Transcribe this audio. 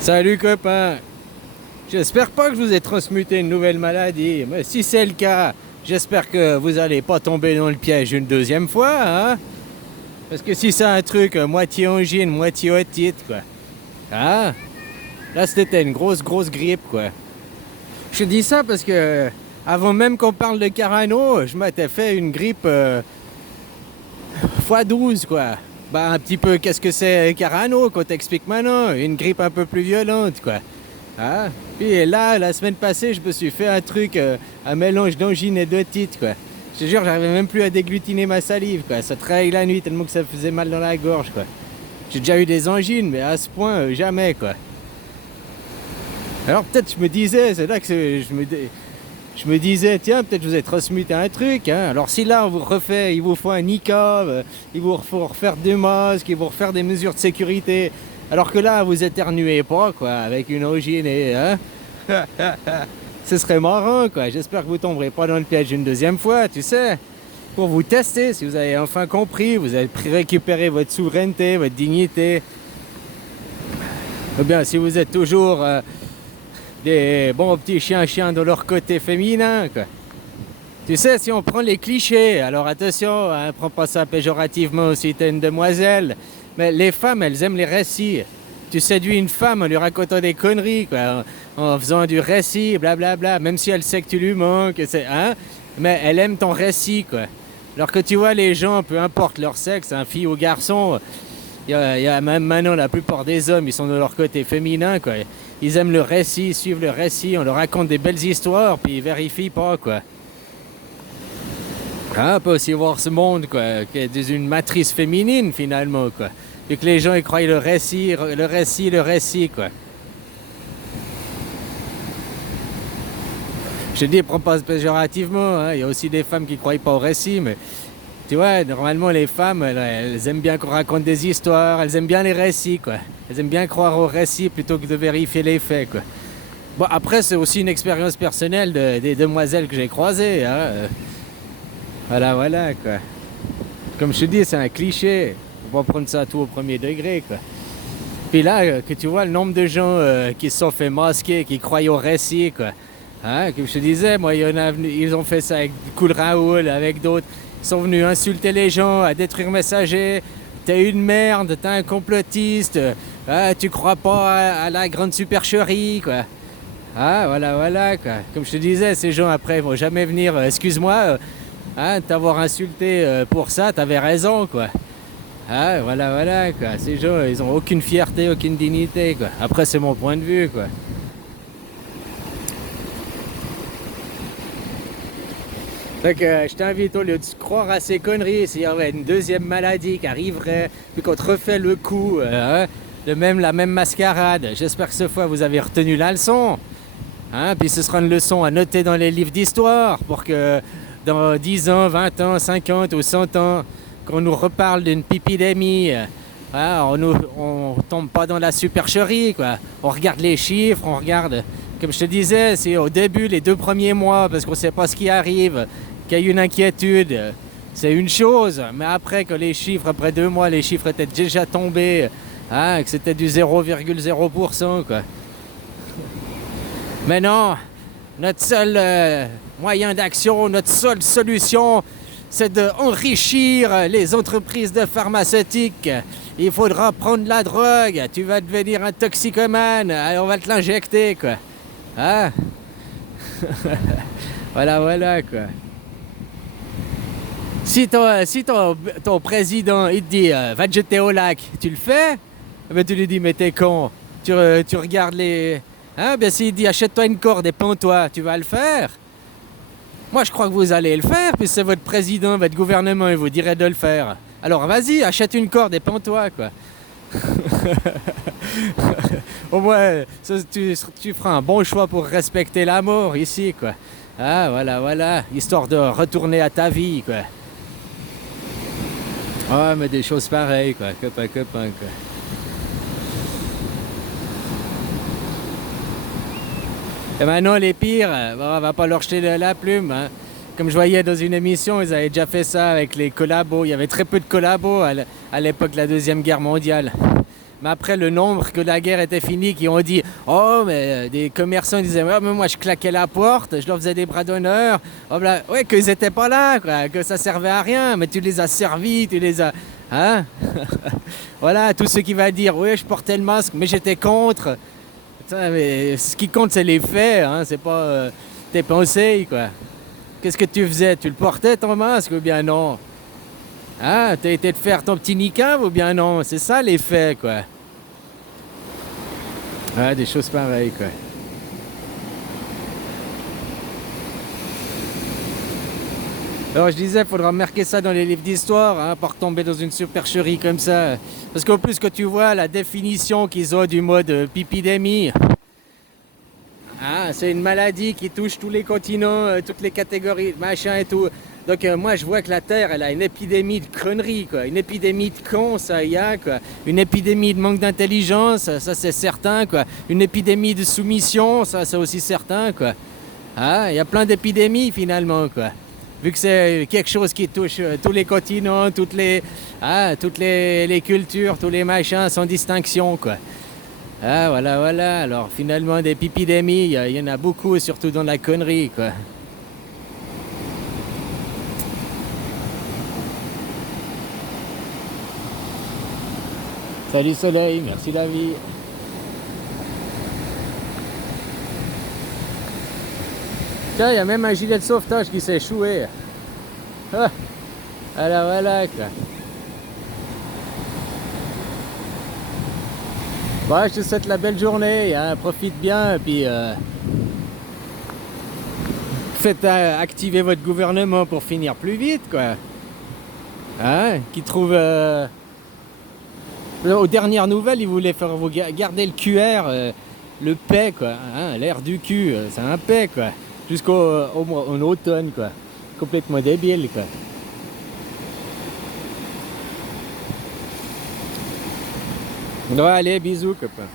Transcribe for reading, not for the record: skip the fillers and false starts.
Salut copain, j'espère pas que je vous ai transmuté une nouvelle maladie, mais si c'est le cas, j'espère que vous allez pas tomber dans le piège une deuxième fois, hein? Parce que si c'est un truc moitié angine, moitié otite, quoi. Hein? Là c'était une grosse grippe, quoi. Je dis ça parce que avant même qu'on parle de Carano, je m'étais fait une grippe x12, quoi. Bah un petit peu qu'est-ce que c'est Carano qu'on t'explique maintenant, une grippe un peu plus violente, quoi. Ah, puis là, la semaine passée, je me suis fait un truc, un mélange d'angine et d'otite, quoi. Je te jure, j'arrivais même plus à déglutiner ma salive, quoi. Ça trahit la nuit tellement que ça faisait mal dans la gorge, quoi. J'ai déjà eu des angines, mais à ce point, jamais, quoi. Alors peut-être je me disais, c'est là que je me disais, tiens, peut-être je vous ai transmuté un truc, hein. Alors si là, on vous refait, il vous faut un niqab, il vous faut refaire des masques, il vous refaire des mesures de sécurité. Alors que là, vous éternuez pas, quoi, avec une angine et, hein. Ce serait marrant, quoi. J'espère que vous tomberez pas dans le piège une deuxième fois, tu sais. Pour vous tester, si vous avez enfin compris, vous avez récupéré votre souveraineté, votre dignité. Ou bien, si vous êtes toujours des bons petits chiens de leur côté féminin, quoi. Tu sais, si on prend les clichés, alors attention, hein, prends pas ça péjorativement si t'es une demoiselle, mais les femmes, elles aiment les récits. Tu séduis une femme en lui racontant des conneries, quoi, en faisant du récit, blablabla, même si elle sait que tu lui manques, hein, mais elle aime ton récit, quoi. Alors que tu vois, les gens, peu importe leur sexe, hein, fille ou garçon, il y a même maintenant la plupart des hommes, ils sont de leur côté féminin, quoi. Ils aiment le récit, suivent le récit, on leur raconte des belles histoires, puis ils vérifient pas, quoi. Ah, on peut aussi voir ce monde, quoi, qui est une matrice féminine, finalement, quoi. Et que les gens, ils croient le récit, quoi. Je dis, prends pas péjorativement, hein. Il y a aussi des femmes qui croient pas au récit, mais tu vois, normalement, les femmes, elles aiment bien qu'on raconte des histoires, elles aiment bien les récits, quoi. Elles aiment bien croire au récit plutôt que de vérifier les faits, quoi. Bon, après, c'est aussi une expérience personnelle des demoiselles que j'ai croisées, hein. Voilà, quoi. Comme je te dis, c'est un cliché. Faut pas prendre ça tout au premier degré, quoi. Puis là, que tu vois le nombre de gens qui se sont fait masquer, qui croient au récit, quoi. Hein, comme je te disais, moi, ils ont fait ça avec Cool Raoul, avec d'autres. Ils sont venus insulter les gens, à détruire Messager. T'es une merde, t'es un complotiste. Ah, tu crois pas à la grande supercherie, quoi. Ah, voilà, quoi. Comme je te disais, ces gens, après, vont jamais venir. Excuse-moi, hein, t'avoir insulté pour ça, t'avais raison, quoi. Ah, voilà, quoi. Ces gens, ils ont aucune fierté, aucune dignité, quoi. Après, c'est mon point de vue, quoi. Donc, je t'invite, au lieu de croire à ces conneries, s'il y avait une deuxième maladie qui arriverait, puis qu'on te refait le coup, hein, la même mascarade. J'espère que cette fois, vous avez retenu la leçon. Hein, puis ce sera une leçon à noter dans les livres d'histoire pour que dans 10 ans, 20 ans, 50 ou 100 ans, qu'on nous reparle d'une pipidémie, hein, on tombe pas dans la supercherie, quoi. On regarde les chiffres, on regarde, comme je te disais, c'est au début, les 2 premiers mois, parce qu'on sait pas ce qui arrive, qu'il y a une inquiétude, c'est une chose, mais après que les chiffres, après 2 mois, les chiffres étaient déjà tombés, hein, que c'était du 0,0%, quoi. Mais non, notre seul moyen d'action, notre seule solution, c'est d'enrichir les entreprises de pharmaceutiques. Il faudra prendre la drogue, tu vas devenir un toxicomane, allez, on va te l'injecter, quoi. Hein? Voilà, quoi. Si ton président, il te dit, va te jeter au lac, tu le fais? Eh ben, tu lui dis, mais t'es con. Tu regardes les... Hein, bien s'il dit, achète-toi une corde et pends-toi, tu vas le faire? Moi, je crois que vous allez le faire, puis c'est votre président, votre gouvernement, il vous dirait de le faire. Alors vas-y, achète une corde et pends-toi, quoi. Au moins, tu feras un bon choix pour respecter la mort ici, quoi. Ah, voilà, histoire de retourner à ta vie, quoi. Ah, mais des choses pareilles, quoi, copain, quoi. Et maintenant, les pires, bon, on va pas leur jeter la plume, hein. Comme je voyais dans une émission, ils avaient déjà fait ça avec les collabos. Il y avait très peu de collabos à l'époque de la Deuxième Guerre mondiale. Mais après, le nombre que la guerre était finie, qui ont dit, oh, mais des commerçants disaient, ouais, mais moi je claquais la porte, je leur faisais des bras d'honneur. Oh, là, ouais, qu'ils étaient pas là, quoi, que ça servait à rien, mais tu les as servis, tu les as. Hein? Voilà, tous ceux qui vont dire, oui, je portais le masque, mais j'étais contre. Putain, mais ce qui compte, c'est les faits, hein, c'est pas tes pensées, quoi. Qu'est-ce que tu faisais? Tu le portais ton masque ou bien non? Ah, t'as été de faire ton petit niqab ou bien non? C'est ça les faits, quoi. Ah, des choses pareilles, quoi. Alors je disais, il faudra marquer ça dans les livres d'histoire, hein, pas retomber dans une supercherie comme ça. Parce qu'en plus, quand tu vois la définition qu'ils ont du mot de pipidémie, ah, c'est une maladie qui touche tous les continents, toutes les catégories, machin et tout. Donc moi je vois que la Terre, elle a une épidémie de conneries, quoi. Une épidémie de cons, ça y a, quoi. Une épidémie de manque d'intelligence, ça c'est certain, quoi. Une épidémie de soumission, ça c'est aussi certain, quoi. Ah, il y a plein d'épidémies finalement, quoi. Vu que c'est quelque chose qui touche tous les continents, toutes les cultures, tous les machins sans distinction, quoi. Ah, voilà, voilà. Alors, finalement, des pipidémies, il y en a beaucoup, surtout dans la connerie, quoi. Salut soleil, merci la vie. Tiens, il y a même un gilet de sauvetage qui s'est échoué. Ah, voilà, voilà, quoi. Bon, je te souhaite la belle journée, hein, profite bien, et puis faites activer votre gouvernement pour finir plus vite, quoi. Hein, qui trouve... aux dernières nouvelles, ils voulaient faire vous garder le QR, le paix, quoi. Hein, l'air du cul, c'est un paix, quoi. En automne, quoi. Complètement débile, quoi. Bon, allez, bisous, copain.